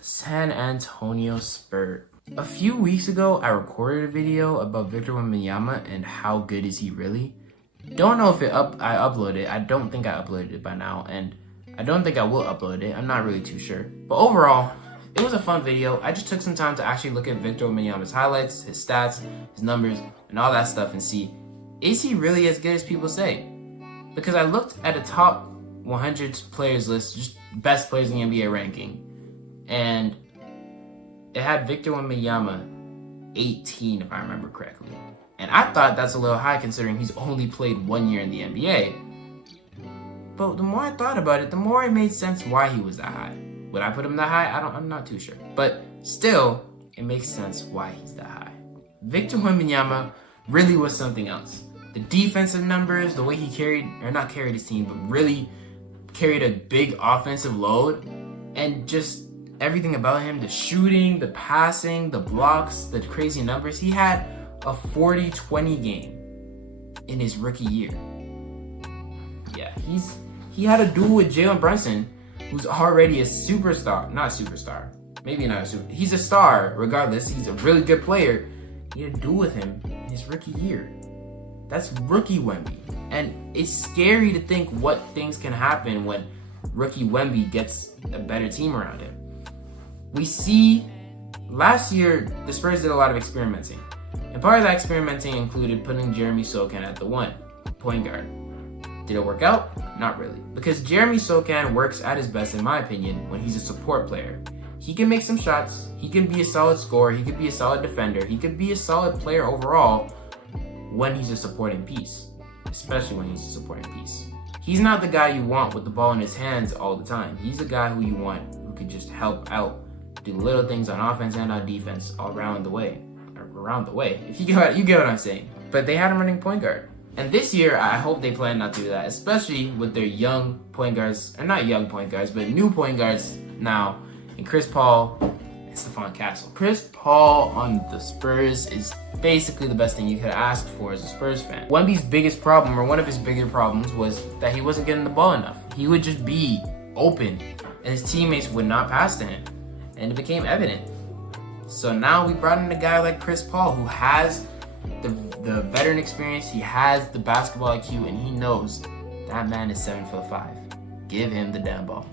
San Antonio Spurs. A few weeks ago, I recorded a video about Victor Wembanyama and how good is he really. Don't know if I uploaded it. I don't think I uploaded it by now, and I don't think I will upload it. I'm not really too sure. But overall, it was a fun video. I just took some time to actually look at Victor Wembanyama's highlights, his stats, his numbers, and all that stuff and see, is he really as good as people say? Because I looked at a top 100 players list, just best players in the NBA ranking, and it had Victor Wembanyama 18, if I remember correctly. And I thought that's a little high considering he's only played 1 year in the NBA. But the more I thought about it, the more it made sense why he was that high. Would I put him that high? I'm not too sure. But still, it makes sense why he's that high. Victor Wembanyama really was something else. The defensive numbers, the way he not carried his team, but really carried a big offensive load, and just everything about him, the shooting, the passing, the blocks, the crazy numbers. He had a 40-20 game in his rookie year. Yeah, he had a duel with Jalen Brunson, who's already a superstar. Not a superstar. Maybe not a super. He's a star, regardless. He's a really good player. He had a duel with him in his rookie year. That's rookie Wemby. And it's scary to think what things can happen when rookie Wemby gets a better team around him. We see last year the Spurs did a lot of experimenting. And part of that experimenting included putting Jeremy Sochan at the point guard. Did it work out? Not really. Because Jeremy Sochan works at his best, in my opinion, when he's a support player. He can make some shots, he can be a solid scorer, he could be a solid defender, he could be a solid player overall when he's a supporting piece. Especially when he's a supporting piece. He's not the guy you want with the ball in his hands all the time. He's the guy who you want who could just help out, do little things on offense and on defense all around the way. If you get what I'm saying. But they had him running point guard. And this year, I hope they plan not to do that, especially with their young point guards, or not young point guards, but new point guards now, and Chris Paul and Stephon Castle. Chris Paul on the Spurs is basically the best thing you could ask for as a Spurs fan. Wemby's biggest problem, or one of his bigger problems, was that he wasn't getting the ball enough. He would just be open, and his teammates would not pass to him, and it became evident. So now we brought in a guy like Chris Paul, who has the veteran experience, he has the basketball IQ, and he knows that man is 7'5". Give him the damn ball.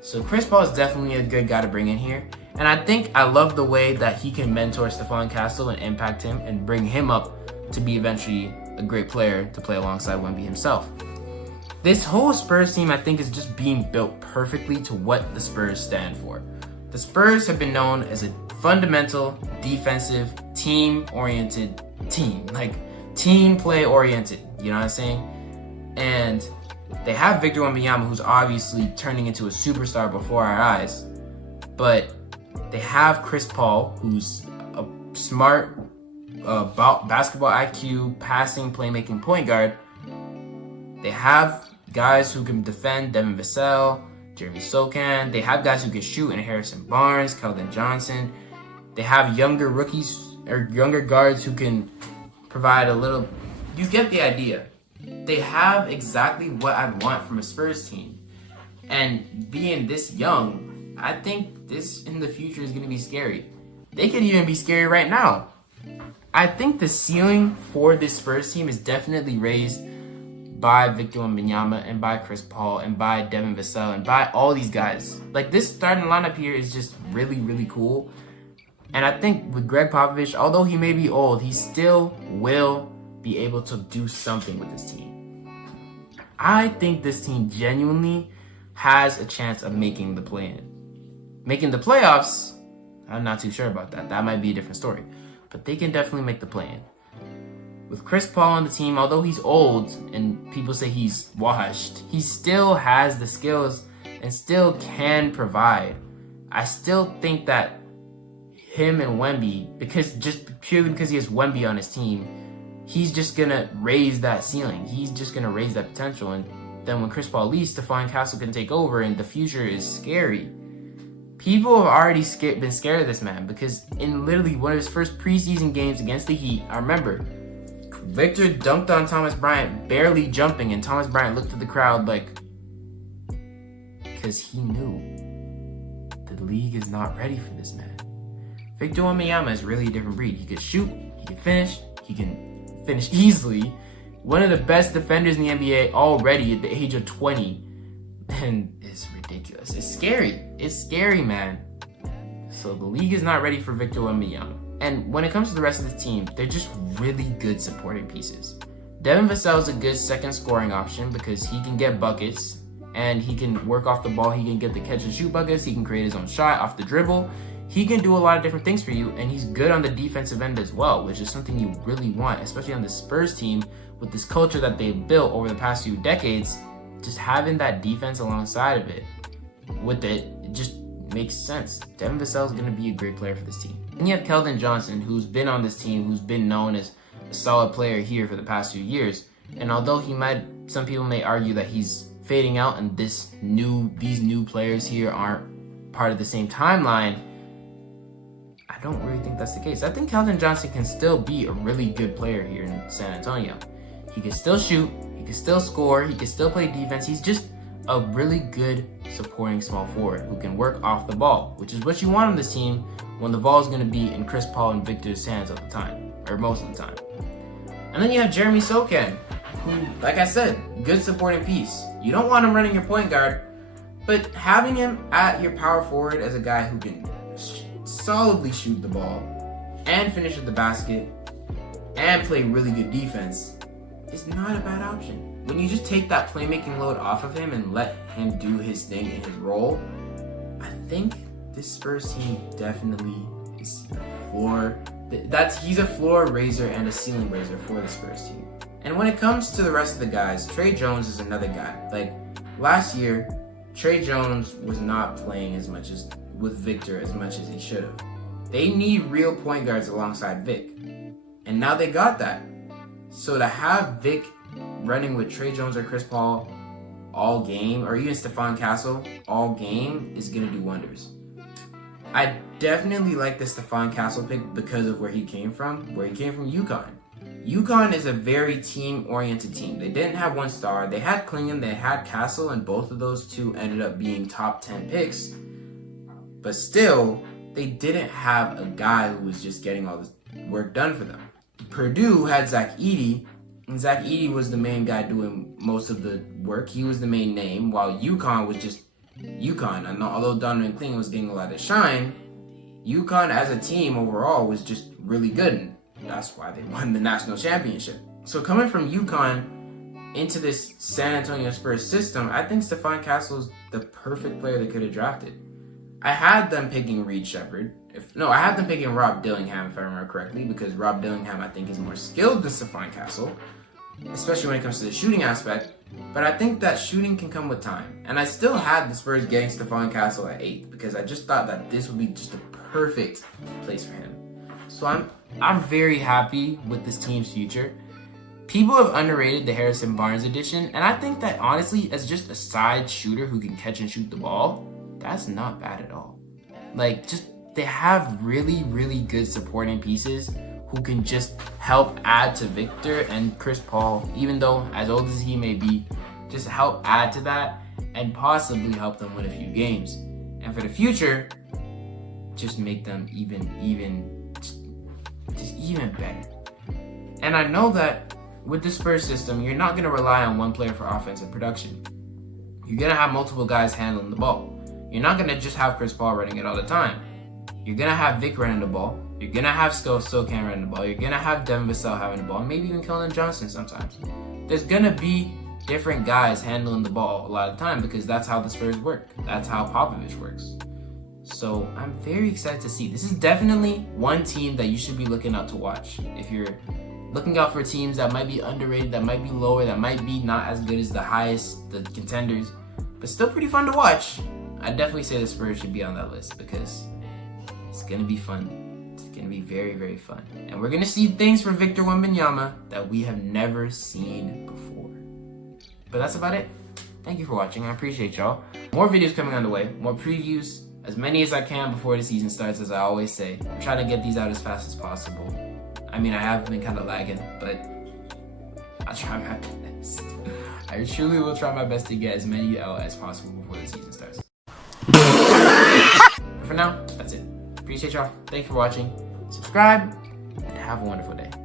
So Chris Paul is definitely a good guy to bring in here. And I love the way that he can mentor Stephon Castle and impact him and bring him up to be eventually a great player to play alongside Wemby himself. This whole Spurs team, I think, is just being built perfectly to what the Spurs stand for. The Spurs have been known as a fundamental, defensive, team-oriented team. Like, team play-oriented, you know what I'm saying? And they have Victor Wembanyama, who's obviously turning into a superstar before our eyes. But they have Chris Paul, who's a smart, basketball IQ, passing, playmaking point guard. They have guys who can defend, Devin Vassell, Jeremy Sochan. They have guys who can shoot in Harrison Barnes, Keldon Johnson. They have younger rookies or younger guards who can provide a little. You get the idea. They have exactly what I want from a Spurs team. And being this young, I think this in the future is going to be scary. They could even be scary right now. I think the ceiling for this Spurs team is definitely raised by Victor Wembanyama and by Chris Paul and by Devin Vassell and by all these guys. Like, this starting lineup here is just really, really cool. And I think with Greg Popovich, although he may be old, he still will be able to do something with this team. I think this team genuinely has a chance of making the play-in. Making the playoffs, I'm not too sure about that. That might be a different story. But they can definitely make the play-in. With Chris Paul on the team, although he's old and people say he's washed, he still has the skills and still can provide. I still think that him and Wemby, purely because he has Wemby on his team, he's just gonna raise that ceiling. He's just gonna raise that potential. And then when Chris Paul leaves, Stephon Castle can take over, and the future is scary. People have already been scared of this man because in literally one of his first preseason games against the Heat, I remember Victor dunked on Thomas Bryant, barely jumping, and Thomas Bryant looked at the crowd like, because he knew the the league is not ready for this man. Victor Wembanyama is really a different breed. He can shoot, he can finish easily. One of the best defenders in the NBA already at the age of 20. And it's ridiculous. It's scary. It's scary, man. So the league is not ready for Victor Wembanyama. And when it comes to the rest of the team, they're just really good supporting pieces. Devin Vassell is a good second scoring option because he can get buckets and he can work off the ball. He can get the catch and shoot buckets. He can create his own shot off the dribble. He can do a lot of different things for you, and he's good on the defensive end as well, which is something you really want, especially on the Spurs team with this culture that they've built over the past few decades. Just having that defense alongside of it, it just makes sense. Devin Vassell is going to be a great player for this team. And you have Keldon Johnson, who's been on this team, who's been known as a solid player here for the past few years. And although some people may argue that he's fading out and these new players here aren't part of the same timeline, I don't really think that's the case. I think Keldon Johnson can still be a really good player here in San Antonio. He can still shoot, he can still score, he can still play defense. He's just a really good supporting small forward who can work off the ball, which is what you want on this team when the ball is going to be in Chris Paul and Victor's hands all the time, or most of the time. And then you have Jeremy Sochan, who, like I said, good supporting piece. You don't want him running your point guard, but having him at your power forward as a guy who can solidly shoot the ball and finish at the basket and play really good defense is not a bad option. When you just take that playmaking load off of him and let him do his thing in his role, I think this Spurs team definitely is a floor. He's a floor raiser and a ceiling raiser for the Spurs team. And when it comes to the rest of the guys, Tre Jones is another guy. Like last year, Tre Jones was not playing as much as with Victor as much as he should have. They need real point guards alongside Vic. And now they got that. So to have Vic running with Tre Jones or Chris Paul all game, or even Stephon Castle all game, is going to do wonders. I definitely like the Stephon Castle pick because of where he came from UConn. UConn is a very team-oriented team. They didn't have one star. They had Klingon, they had Castle, and both of those two ended up being top 10 picks. But still, they didn't have a guy who was just getting all this work done for them. Purdue had Zach Edey, and Zach Edey was the main guy doing most of the work. He was the main name, while UConn was just UConn. And although Donovan Klingon was getting a lot of shine, UConn as a team overall was just really good, and that's why they won the national championship. So coming from UConn into this San Antonio Spurs system, I think Stephon Castle is the perfect player they could have drafted. I had them picking Reed Shepherd. I had them picking Rob Dillingham, if I remember correctly, because Rob Dillingham, I think, is more skilled than Stephon Castle, especially when it comes to the shooting aspect. But I think that shooting can come with time. And I still had the Spurs getting Stephon Castle at 8 because I just thought that this would be just a perfect place for him. So I'm very happy with this team's future. People have underrated the Harrison Barnes addition, and I think that honestly, as just a side shooter who can catch and shoot the ball, that's not bad at all. They have really, really good supporting pieces who can just help add to Victor and Chris Paul, even though as old as he may be, just help add to that and possibly help them win a few games. And for the future, just make them even better. And I know that with the Spurs system, you're not going to rely on one player for offensive production. You're going to have multiple guys handling the ball. You're not going to just have Chris Paul running it all the time. You're going to have Vic running the ball. You're going to have Sochan running the ball. You're going to have Devin Vassell having the ball. Maybe even Keldon Johnson sometimes. There's going to be different guys handling the ball a lot of the time because that's how the Spurs work. That's how Popovich works. So I'm very excited to see. This is definitely one team that you should be looking out to watch. If you're looking out for teams that might be underrated, that might be lower, that might be not as good as the contenders, but still pretty fun to watch, I definitely say the Spurs should be on that list because it's going to be fun. It's going to be very, very fun. And we're going to see things from Victor Wembanyama that we have never seen before. But that's about it. Thank you for watching. I appreciate y'all. More videos coming on the way. More previews. As many as I can before the season starts, as I always say. I'm trying to get these out as fast as possible. I mean, I have been kind of lagging, but I'll try my best. I truly will try my best to get as many out as possible before the season starts. Appreciate y'all. Thanks for watching. Subscribe and have a wonderful day.